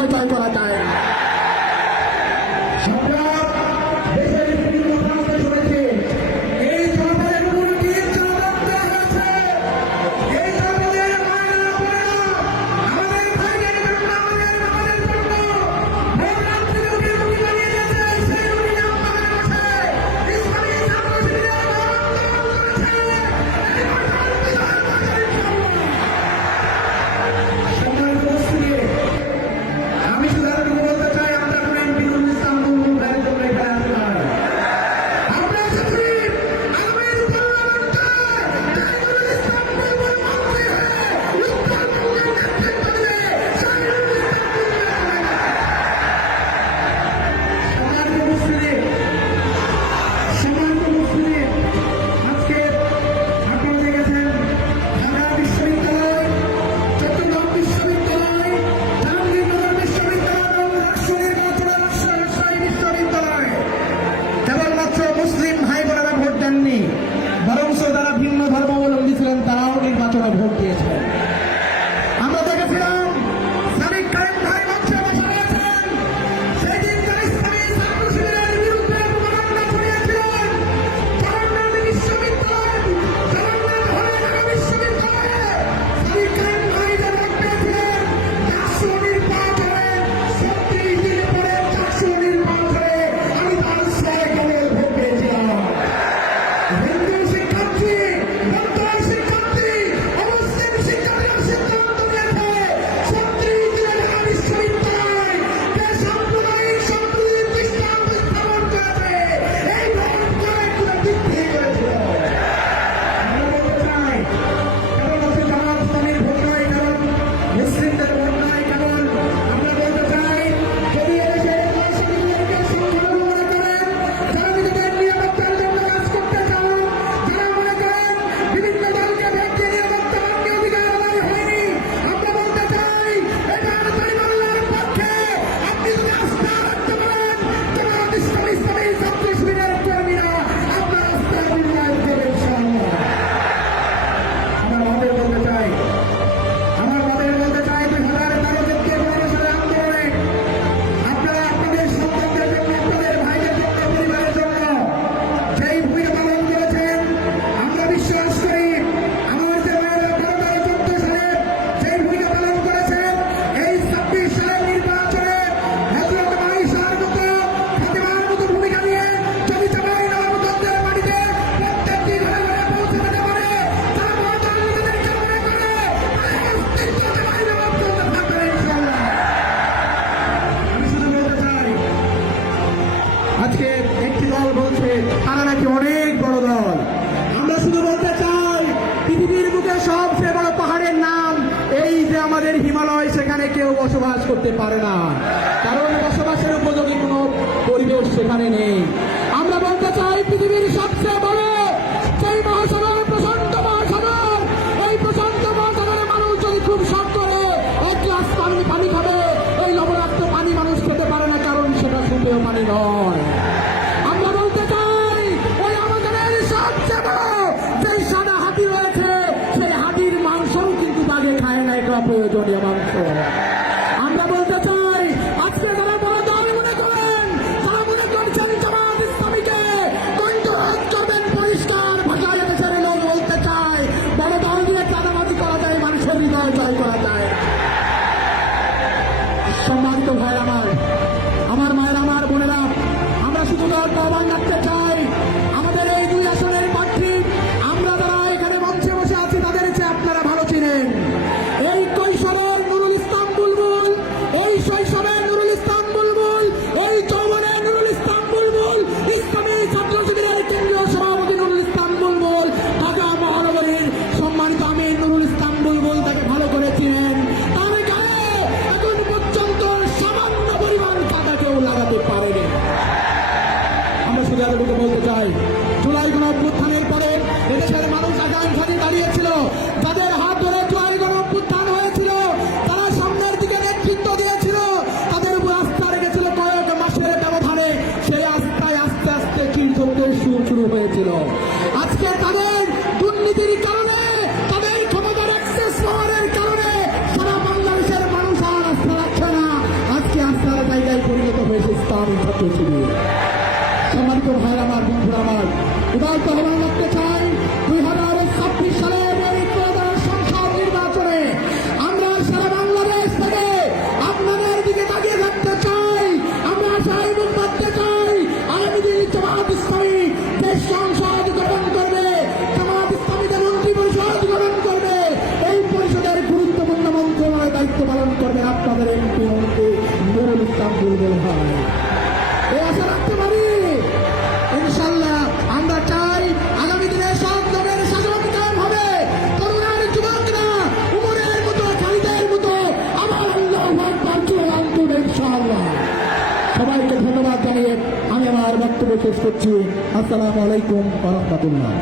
হৃদয় জয় করা যায় না। বরঞ্চ যারা ভিন্ন ধর্মাবলম্বী ছিলেন তারাও নির্বাচনে ভোট দিয়েছেন। আমরা দেখেছিলাম সাদিক কায়েম ভাই মঞ্চে বসে রয়েছেন, সেই দিন যারা ইসলামী ছাত্র শিবিরের বিরুদ্ধে প্রোপাগান্ডা ছড়িয়েছিলেন, জগন্নাথ বিশ্ববিদ্যালয়, জগন্নাথ হলে ঢাকা বিশ্ববিদ্যালয়ে সাদিক কায়েম ভাই যে ভোট পেয়েছিলেন, চারশো নির্বাচনে 36 দিন পরে 400 নির্বাচনে আমি তার ছয় কেবল ভোট পেয়েছিলাম। আজকে একটি দল বলছে তারা নাকি অনেক বড় দল। আমরা শুধু বলতে চাই পৃথিবীর বুকে সবচেয়ে বড় পাহাড়ের নাম এই যে আমাদের হিমালয়, সেখানে কেউ বসবাস করতে পারে না, কারণ বসবাসের উপযোগী কোনো পরিবেশ সেখানে নেই। আমরা বলতে চাই পৃথিবীর সবচেয়ে বড় সেই মহাসাগর প্রশান্ত মহাসাগর, এই প্রশান্ত মহাসাগরে মানুষ যদি খুব শখ করে এক গ্লাস পানি খাবে, এই লবণাক্ত পানি মানুষ খেতে পারে না, কারণ সেটা সুপেয় পানি নয়। আমরা বলতে চাই ওই আমাদের সবচেয়ে বড় যেই সাদা হাতি রয়েছে, সেই হাতির মাংসও কিন্তু বাঘে খায় না, এটা প্রয়োজনীয় মাংস। আমরা বলতে চাই আজকে যারা বড় দল মনে করেন, যারা মনে করছেন জামাত ইসলামীকে কণ্ঠরোধ করবেন, পরিষ্কার ভাষায় দেশের লোক বলতে চাই বড় দল দিয়ে চাঁদাবাজি করা যায়, মানুষের হৃদয় জয় করা যায়। সম্মানিত ভাই আমার মায়ের, আমার বোনেরা, আমরা শুধু দলটা আহ্বান রাখতে চাই আমাদের এই 2 আসনের প্রার্থী, আমরা যারা এখানে মঞ্চে বসে আছি তাদের চেয়ে আপনারা ভালো চিনেন। এই কৈশোরের নুরুল ইসলাম বুলবুল, এই শৈশবের নুরুল ইসলাম বুলবুল, এই যৌবনের নুরুল ইসলাম বুলবুল, ইসলামী ছাত্র শিবিরের কেন্দ্রীয় সভাপতি নুরুল ইসলাম বুলবুল, ঢাকা মহানগরীর সম্মানিত আমির নুরুল ইসলাম বুলবুল, তাকে ভালো করে চিনেন। তার গায়ে এখন পর্যন্ত সামান্য পরিমাণ টাকা কেউ লাগাতে পারেনি। আমরা শুধু এতটুকু বলতে চাই, জুলাই গণঅভ্যুত্থানের পরে এদেশের মানুষ আকাঙ্ক্ষা নিয়ে দাঁড়িয়েছিল, যাদের হাত ধরে জুলাই গণঅভ্যুত্থান হয়েছিল, তারা সামনের দিকে নেতৃত্ব দিয়েছিল, তাদের উপর আস্থা রেখেছিল কয়েক মাসের ব্যবধানে, সেই আস্থায় আস্তে আস্তে চিরচক্রের শুরু হয়েছিল। আজকে তাদের দুর্নীতির কারণে, তাদের ক্ষমতার অ্যাক্সেস পাওয়ারের কারণে সারা বাংলাদেশের মানুষ আর আস্থা রাখছে না। শেষ করছি। আসসালামু আলাইকুম ওয়া রাহমাতুল্লাহ।